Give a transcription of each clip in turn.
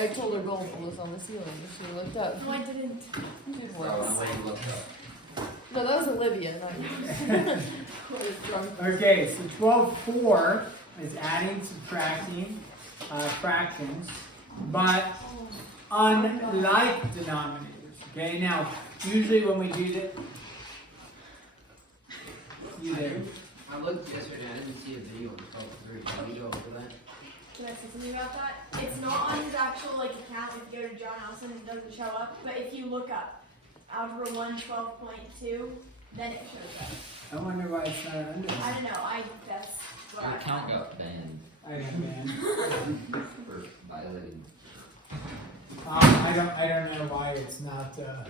I told her gold was on the ceiling and she looked up. No, I didn't. You did Oh, I'm once. glad you looked up. No, that was Olivia, not you. I was drunk. Okay, so 12.4 is adding, subtracting fractions, but unlike denominators. Okay, now usually when we do that, I looked yesterday, I didn't see a video on 12.3. Can we go over that? Can I say something about that? It's not on his actual account if you go to John Allison, it doesn't show up. But if you look up Algebra 1 12.2, then it shows up. I wonder why it's not under. I don't know, that's what Your I account found. got banned I don't know. for violating. I don't know why it's not there.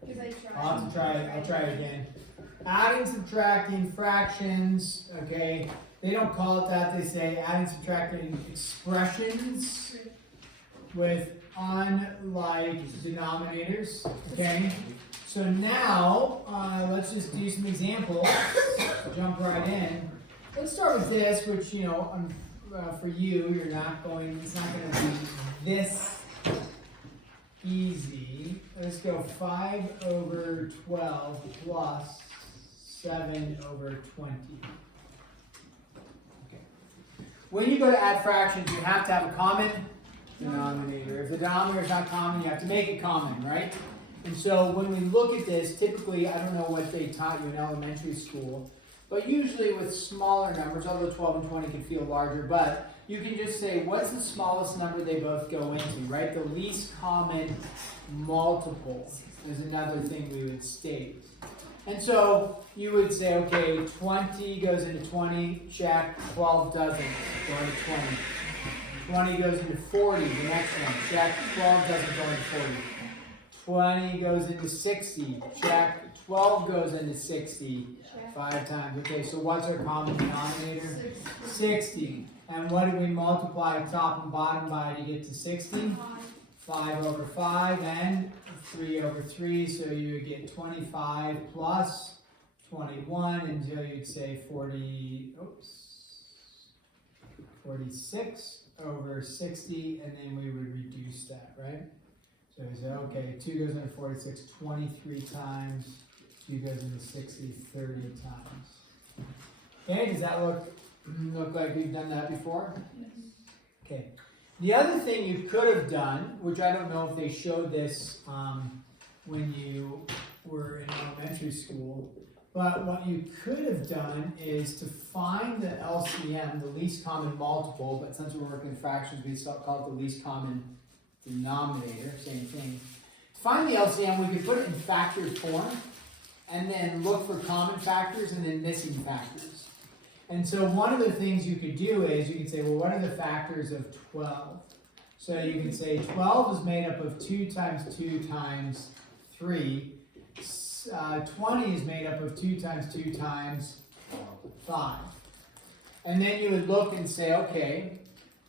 Because I tried. I'll have to try it. I'll try it again. Adding, subtracting fractions. Okay, they don't call it that. They say adding, subtracting expressions with unlike denominators. Okay, so now let's just do some examples. Jump right in. Let's start with this, which for you, it's not going to be this easy. Let's go 5/12 plus 7/20. Okay. When you go to add fractions, you have to have a common denominator. If the denominator is not common, you have to make it common, right? And so when we look at this, typically, I don't know what they taught you in elementary school, but usually with smaller numbers, although 12 and 20 can feel larger, but you can just say, what's the smallest number they both go into, right? The least common multiple is another thing we would state. And so you would say, okay, 20 goes into 20, check, 12 doesn't, go into 20. 20 goes into 40, the next one, check, 12 doesn't go into 40. 20 goes into 60, check, 12 goes into 60, 5 times. Okay, so what's our common denominator? 60. And what do we multiply top and bottom by to get to 60? 5/5 and 3/3, so you would get 25 plus 21 until you'd say 46/60, and then we would reduce that, right? So we say, okay, 2 goes into 46 23 times, 2 goes into 60 30 times. Okay, does that look like we've done that before? Yes. Okay. The other thing you could have done, which I don't know if they showed this when you were in elementary school, but what you could have done is to find the LCM, the least common multiple, but since we're working in fractions, we call it the least common denominator, same thing. To find the LCM, we could put it in factored form, and then look for common factors and then missing factors. And so one of the things you could do is you could say, well, what are the factors of 12? So you can say 12 is made up of 2 times 2 times 3. 20 is made up of 2 times 2 times 5. And then you would look and say, okay,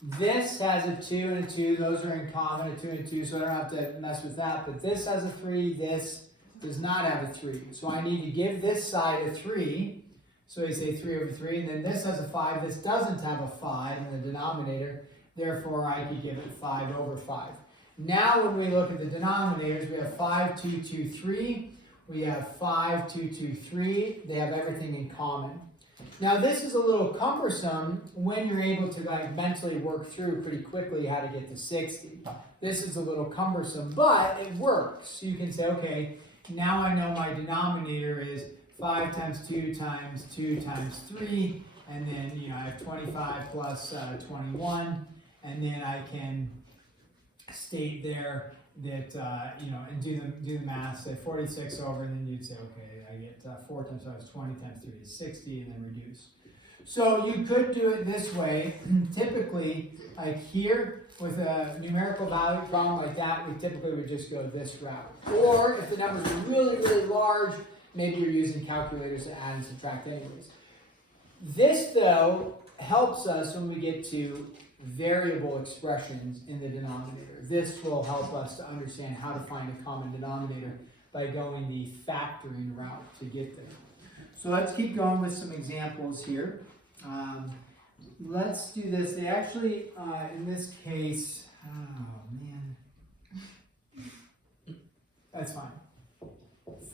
this has a 2 and a 2. Those are in common, a 2 and a 2, so I don't have to mess with that. But this has a 3. This does not have a 3. So I need to give this side a 3. So we say 3/3, and then this has a 5. This doesn't have a 5 in the denominator. Therefore, I could give it 5/5. Now, when we look at the denominators, we have 5, 2, 2, 3. We have 5, 2, 2, 3. They have everything in common. Now, this is a little cumbersome when you're able to mentally work through pretty quickly how to get to 60. This is a little cumbersome, but it works. You can say, okay, now I know my denominator is 5 times 2 times 2 times 3, and then I have 25 plus 21, and then I can state there that and do the math. Say 46 over, and then you'd say, okay, I get 4 times 5 is 20 times 3 is 60, and then reduce. So you could do it this way. Typically, like here with a numerical value problem like that, we typically would just go this route. Or if the numbers are really, really large, maybe you're using calculators to add and subtract anyways. This, though, helps us when we get to variable expressions in the denominator. This will help us to understand how to find a common denominator by going the factoring route to get there. So let's keep going with some examples here. Let's do this. They actually, in this case,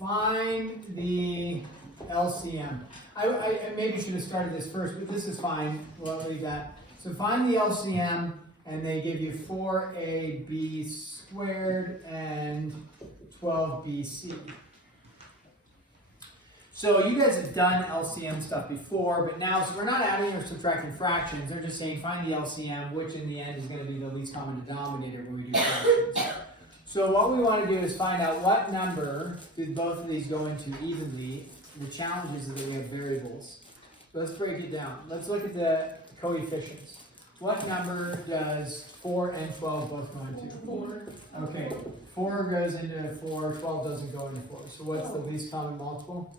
find the LCM. I maybe should have started this first, but this is fine. We'll leave that. So find the LCM, and they give you 4ab squared and 12bc. So you guys have done LCM stuff before, but now, so we're not adding or subtracting fractions. They're just saying find the LCM, which in the end is going to be the least common denominator when we do fractions. So what we want to do is find out what number did both of these go into evenly. The challenge is that we have variables. So let's break it down. Let's look at the coefficients. What number does 4 and 12 both go into? 4. Okay, 4 goes into 4, 12 doesn't go into 4. So what's the least common multiple?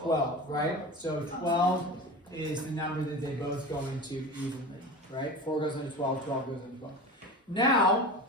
12, right? So 12 is the number that they both go into evenly, right? 4 goes into 12, 12 goes into 12. Now,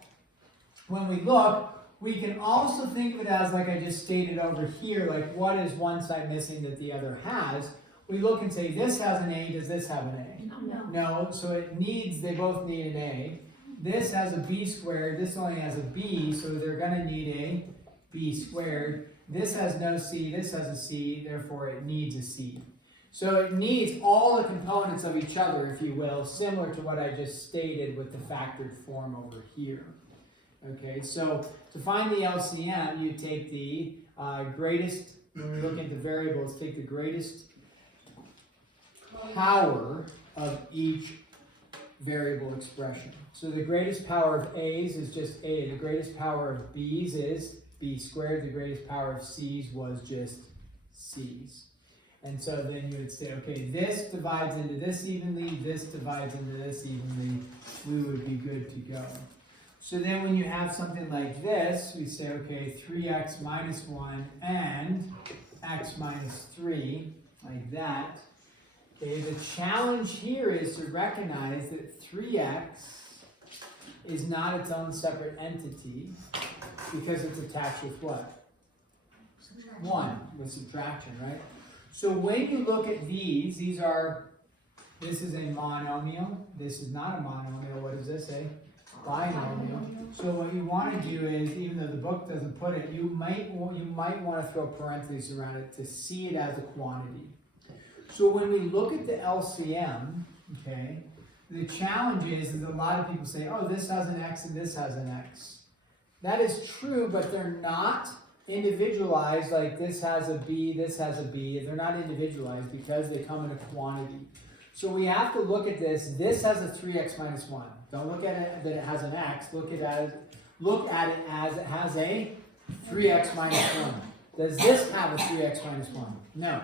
when we look, we can also think of it as, like I just stated over here, like what is one side missing that the other has? We look and say, this has an A, does this have an A? No, so it needs, they both need an A. This has a B squared, this only has a B, so they're going to need a B squared. This has no C, this has a C, therefore it needs a C. So it needs all the components of each other, if you will, similar to what I just stated with the factored form over here. Okay, so to find the LCM, you take the greatest, when we look at the variables, take the greatest power of each variable expression. So the greatest power of A's is just A. The greatest power of B's is B squared. The greatest power of C's was just C's. And so then you would say, okay, this divides into this evenly, this divides into this evenly, we would be good to go. So then when you have something like this, we say, okay, 3x minus 1 and x minus 3, like that. Okay, the challenge here is to recognize that 3x is not its own separate entity because it's attached with what? 1, with subtraction, right? So when you look at these is a monomial, this is not a monomial, what is this, a binomial? So what you want to do is, even though the book doesn't put it, you might want to throw parentheses around it to see it as a quantity. So when we look at the LCM, okay, the challenge is that a lot of people say, oh, this has an X and this has an X. That is true, but they're not individualized, like this has a B, this has a B. They're not individualized because they come in a quantity. So we have to look at this. This has a 3x minus 1. Don't look at it that it has an X. Look at it as it has a 3x minus 1. Does this have a 3x minus 1? No.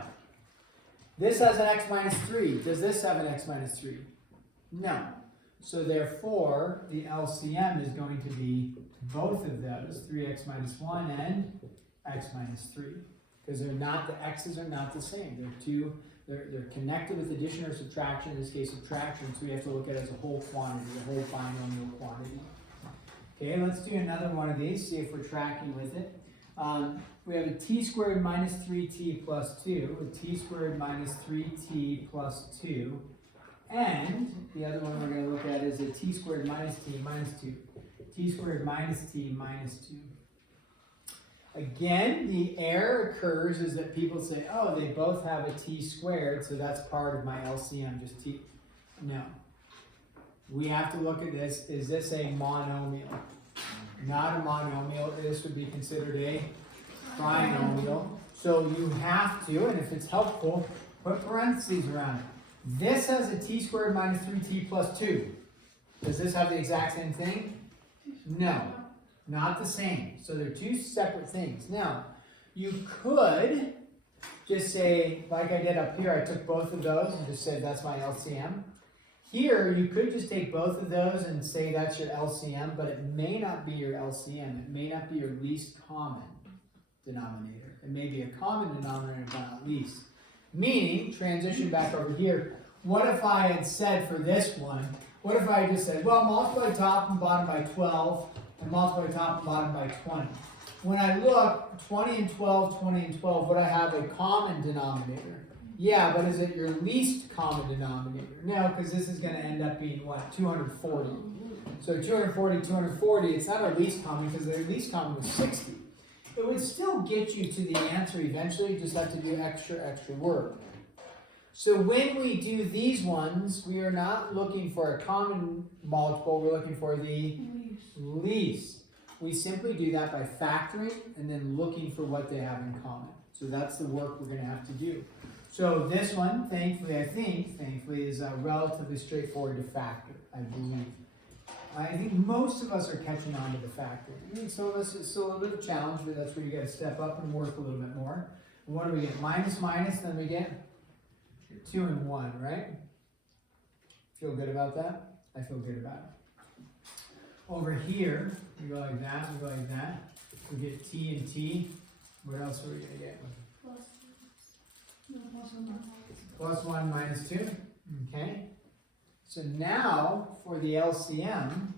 This has an x minus 3. Does this have an x minus 3? No. So therefore, the LCM is going to be both of those, 3x minus 1 and x minus 3. Because they're not, the x's are not the same. They're connected with addition or subtraction, in this case subtraction, so we have to look at it as a whole quantity, a whole binomial quantity. Okay, let's do another one of these, see if we're tracking with it. We have a t squared minus 3t plus 2, a t squared minus 3t plus 2, and the other one we're going to look at is a t squared minus t minus 2, t squared minus t minus 2. Again, the error occurs is that people say, oh, they both have a t squared, so that's part of my LCM, just t. No. We have to look at this. Is this a monomial? Not a monomial. This would be considered a trinomial. So you have to, and if it's helpful, put parentheses around it. This has a t squared minus 3t plus 2. Does this have the exact same thing? No. Not the same. So they're two separate things. Now, you could just say, like I did up here, I took both of those and just said that's my LCM. Here, you could just take both of those and say that's your LCM, but it may not be your LCM. It may not be your least common denominator. It may be a common denominator, but not least. Meaning, transition back over here, what if I had said for this one, what if I just said, well, multiply top and bottom by 12, and multiply top and bottom by 20. When I look, 20 and 12, 20 and 12, would I have a common denominator? Yeah, but is it your least common denominator? No, because this is going to end up being what? 240. So 240, 240, it's not our least common because their least common was 60. it would still get you to the answer eventually, you just have to do extra work. So when we do these ones, we are not looking for a common multiple, we're looking for the least. We simply do that by factoring and then looking for what they have in common. So that's the work we're going to have to do. So this one, thankfully, is relatively straightforward to factor, I believe. I think most of us are catching on to the factor. I think some of us, it's still a little bit of a challenge, but that's where you got to step up and work a little bit more. And what do we get? Minus, then we get 2 and 1, right? Feel good about that? I feel good about it. Over here, we go like that, We get T and T. What else are we going to get? Plus 1 minus 2. Okay. So now, for the LCM,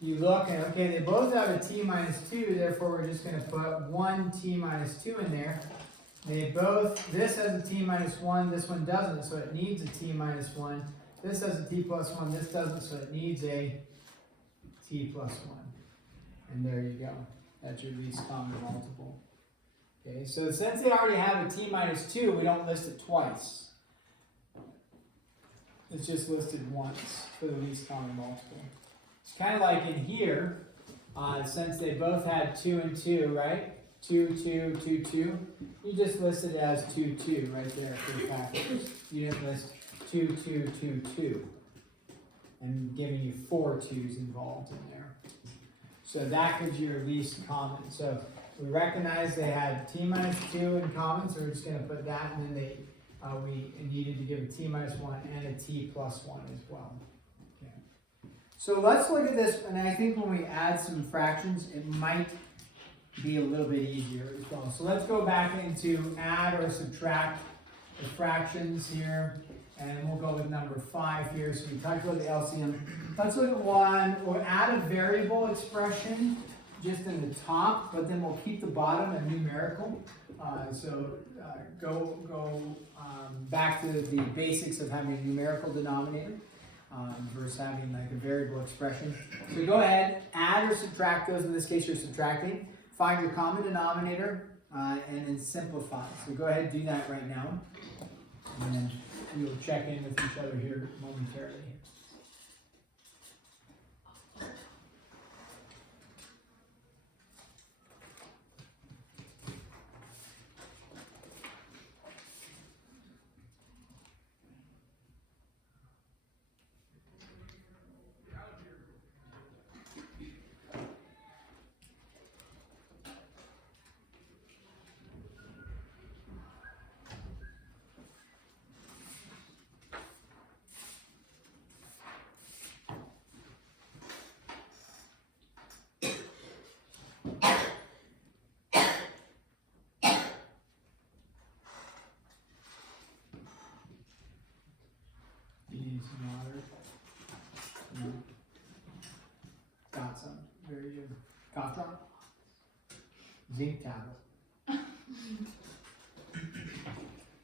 you look and, okay, they both have a T minus 2, therefore we're just going to put 1 T minus 2 in there. This has a T minus 1, this one doesn't, so it needs a T minus 1. This has a T plus 1, this doesn't, so it needs a T plus 1. And there you go. That's your least common multiple. Okay, so since they already have a T minus 2, we don't list it twice. It's just listed once for the least common multiple. It's kind of like in here, since they both had 2 and 2, right? 2, 2, 2, 2. You just listed it as 2, 2 right there for the factors. You didn't list 2, 2, 2, 2. And giving you 4 2's involved in there. So that gives you your least common. So we recognize they had T minus 2 in common, so we're just going to put that, and then we needed to give a T minus 1 and a T plus 1 as well. Okay. So let's look at this, and I think when we add some fractions, it might be a little bit easier as well. So let's go back into add or subtract the fractions here, and we'll go with number 5 here. So we talked about the LCM. Let's look at one. We'll add a variable expression just in the top, but then we'll keep the bottom a numerical. Go back to the basics of having a numerical denominator versus having like a variable expression. So go ahead, add or subtract those. In this case, you're subtracting. Find your common denominator and then simplify. So go ahead and do that right now. And then we'll check in with each other here momentarily. Some water. No. Got some. Very good. Cough drop. Zinc tablet.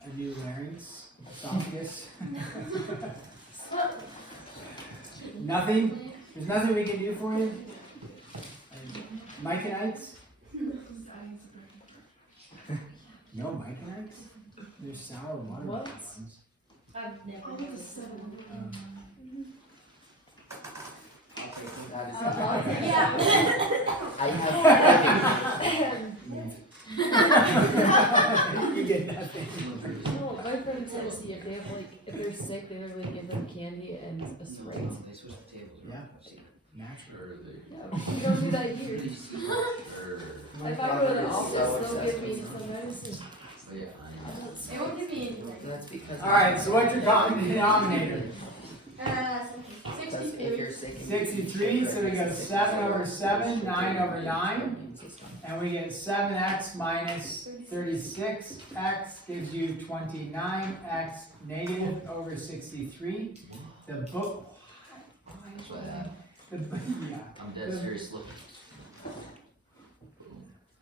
A new larynx. Esophagus. Nothing? There's nothing we can do for you? Myconites? No myconites? There's sour water. What? Ones. I've never heard of seven. Yeah. I have You get nothing. No, my friend in Tennessee, if they have if they're sick, they literally give them candy and a Sprite. They switched the tables. Yeah. Naturally. No, we don't do that here. If I go to the office, they'll give me some medicine. It won't give me That's because. Alright, so what's your common denominator? 63. 63, so we go 7 over 7, 9 over 9. And we get 7x minus 36x gives you 29x negative over 63. The book. Yeah. I'm dead serious looking.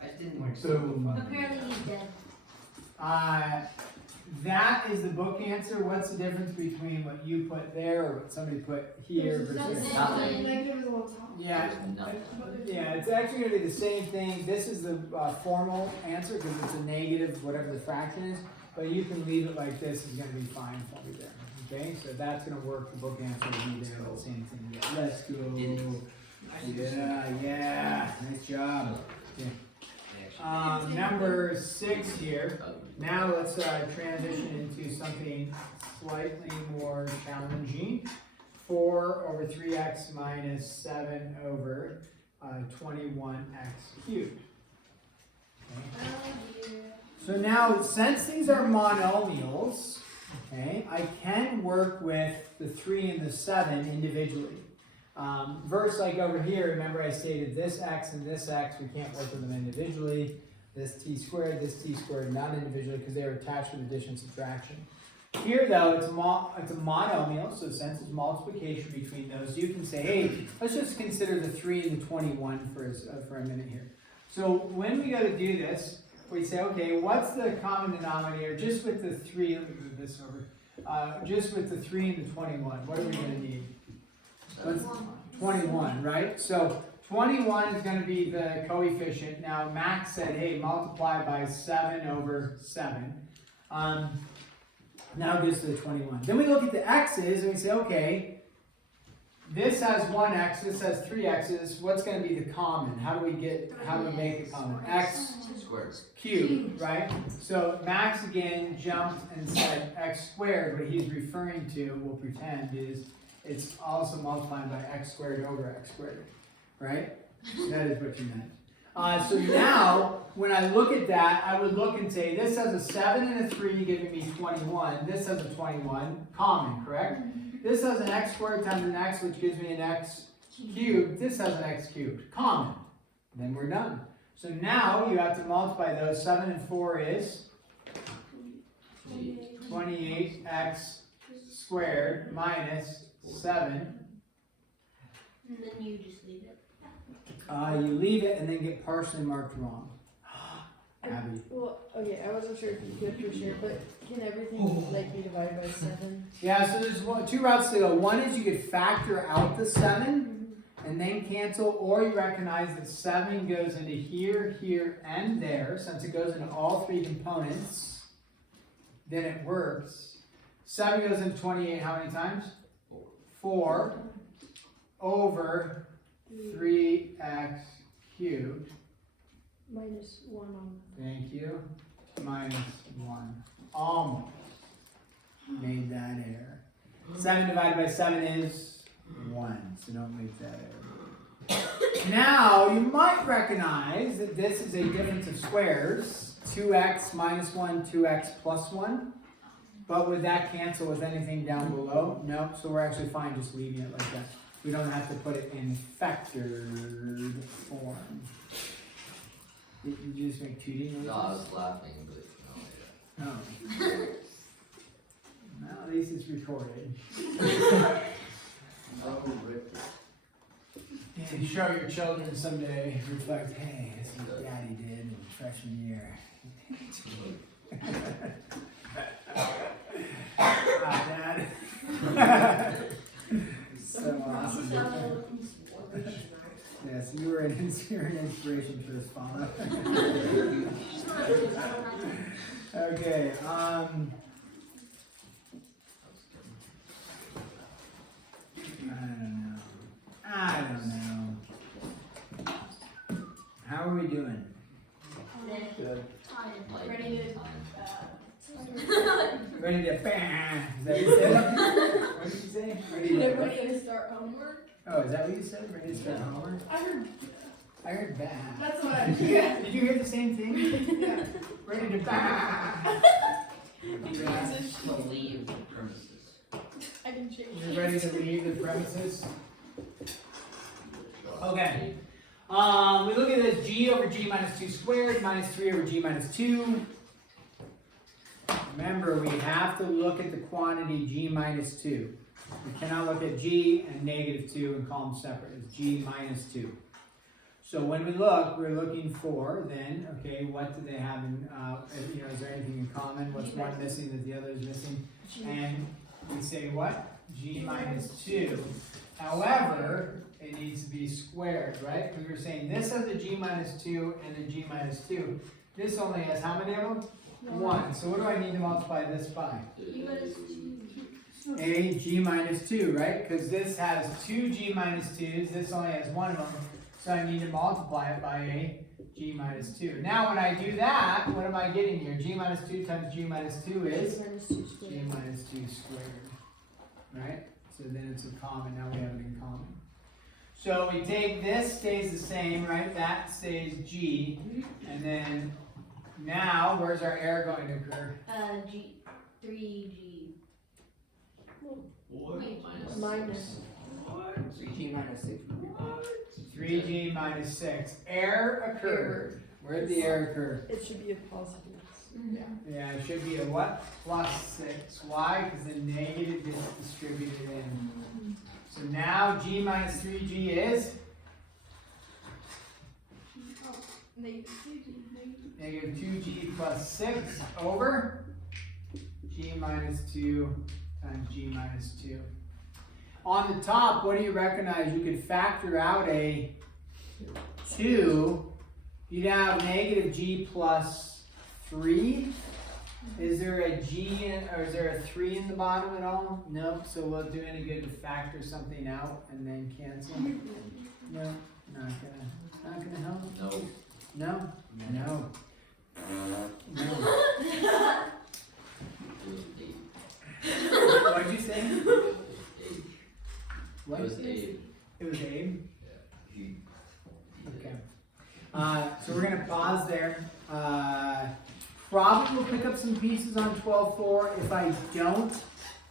I just didn't like Boom. Apparently he's dead. that is the book answer. What's the difference between what you put there or what somebody put here versus? Nothing. Negative is on top. Yeah, Nothing. yeah, it's actually going to be the same thing. This is the formal answer because it's a negative, whatever the fraction is. But you can leave it like this. It's going to be fine for you there. Okay, so that's going to work. The book answer will be there. The same thing. Yeah. Let's go. Yeah, nice job. Yeah. Number 6 here. Now let's transition into something slightly more challenging. 4 over 3x minus 7 over 21x cubed. Okay. So now, since these are monomials, okay, I can work with the 3 and the 7 individually. Verse like over here, remember I stated this x and this x, we can't work with them individually. This t squared, not individually because they are attached with addition and subtraction. Here though, it's a monomial, so since it's multiplication between those, you can say, hey, let's just consider the 3 and the 21 for a minute here. So when we go to do this, we say, okay, what's the common denominator just with the 3, let me move this over, just with the 3 and the 21, what are we going to need? 21, right? So 21 is going to be the coefficient. Now Max said, hey, multiply by 7 over 7. Now it gives to the 21. Then we look at the x's and we say, okay, this has 1x, this has 3 x's. What's going to be the common? How do we make it common? X cubed, right? So Max again jumped and said x squared. What he's referring to, we'll pretend, is it's also multiplying by x squared over x squared, right? That is what you meant. So now, when I look at that, I would look and say, this has a 7 and a 3 giving me 21. This has a 21, common, correct? This has an x squared times an x, which gives me an x cubed. This has an x cubed, common. Then we're done. So now you have to multiply those. 7 and 4 is 28x squared minus 7. And then you just leave it. You leave it and then get partially marked wrong. Abby. Well, okay, I wasn't sure if you could for sure, but can everything like be divided by 7? Yeah, so there's 2 routes to go. One is you could factor out the 7 and then cancel, or you recognize that 7 goes into here, here, and there. Since it goes into all 3 components, then it works. 7 goes into 28 how many times? 4 over 3x cubed. Minus 1 on. Thank you. Minus 1. Almost made that error. 7 divided by 7 is 1, so don't make that error. Now, you might recognize that this is a difference of squares. 2x minus 1, 2x plus 1. But would that cancel with anything down below? No, so we're actually fine just leaving it like that. We don't have to put it in factored form. Did you just make 2D noises? No, I was laughing, but no. No. No, at least it's recorded. Oh, Rick. And show your children someday, reflect, hey, this is what Daddy did in freshman year. Dad. So awesome. Yes, you're an inspiration for us, Paula. Okay, I don't know. How are we doing? Good. Ready to, Ready to bang? Is that what you said? What did you say? Ready to ready to start homework? Oh, is that what you said? Ready to start homework? I heard bang. That's what I Did you hear the same thing? Yeah. Ready to bang. To leave the premises. I can change. You're ready to leave the premises? Okay. We look at this g over g minus 2 squared minus 3 over g minus 2. Remember, we have to look at the quantity g minus 2. We cannot look at g and negative 2 and call them separate. It's g minus 2. So when we look, we're looking for then, okay, what do they have in, you know, is there anything in common? What's one missing that the other is missing? And we say what? G minus 2. However, it needs to be squared, right? Because we're saying this has a G minus 2 and a G minus 2. This only has how many of them? 1. So what do I need to multiply this by? A G minus 2, right? Because this has 2 G minus 2's, this only has 1 of them. So I need to multiply it by a G minus 2. Now when I do that, what am I getting here? G minus 2 times G minus 2 is G minus 2 squared, right? So then it's a common, now we have it in common. So we take this, stays the same, right? That stays G. And then now, where's our error going to occur? 3G. Minus. 3G minus 6. 3G minus 6. Error occurred. Where did the error occur? It should be a positive. Yeah, it should be a what? Plus 6. Why? Because the negative gets distributed in. So now G minus 3G is? Negative 2G plus 6 over G minus 2 times G minus 2. On the top, what do you recognize? You could factor out a 2. You'd have negative G plus 3. Is there a G in, or is there a 3 in the bottom at all? No. So we'll do any good to factor something out and then cancel? No. Not gonna help? No. No? No. No. It was 8. What did you say? It What? was 8. It was Abe? He. Okay. So we're gonna pause there. Probably will pick up some pieces on 12.4. If I don't,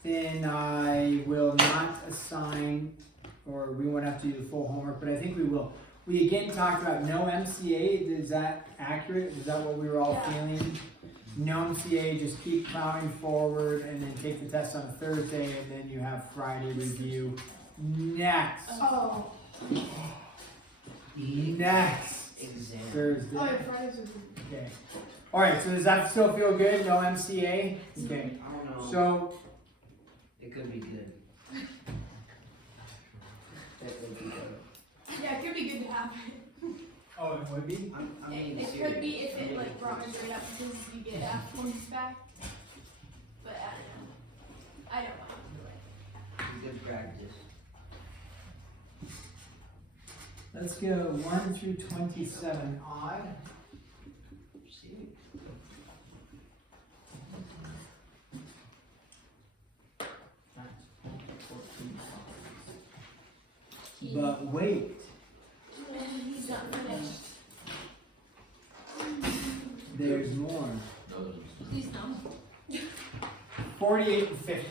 then I will not assign, or we won't have to do the full homework, but I think we will. We again talked about no MCA. Is that accurate? Is that what we were all feeling? No MCA, just keep plowing forward and then take the test on Thursday, and then you have Friday review. Next. Oh. Next Exam. Thursday. Oh, your Fridays are good. Okay. All right. So does that still feel good? No MCA. Okay. I don't know. So It could be good. That could be good. Yeah, it could be good to have. oh, it would be. I'm being It serious. could be if it like brought us right up because you get F points back. But I don't know. I don't want to do it. Good practice. Let's go 1 through 27 odd. See? But wait, He's not finished. there's more. No, Please no. 48 and 50.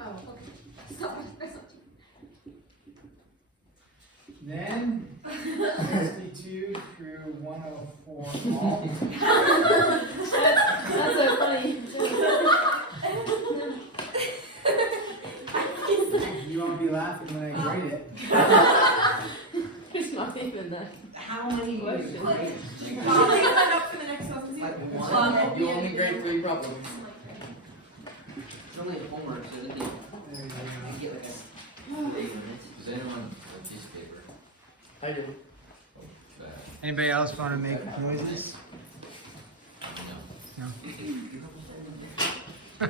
Oh, okay. Sorry. Then 62 through 104 all. That's so funny. You won't be laughing when I grade it. It's not even that. How many questions? Like, I'll leave that up for the next one. Like Um, one? You only grade 3 problems. It's only homework, so they There you can go. get like a 8 minutes. Does anyone have a piece of paper? I do. Oh, bad. Anybody else want to make noises? No. No.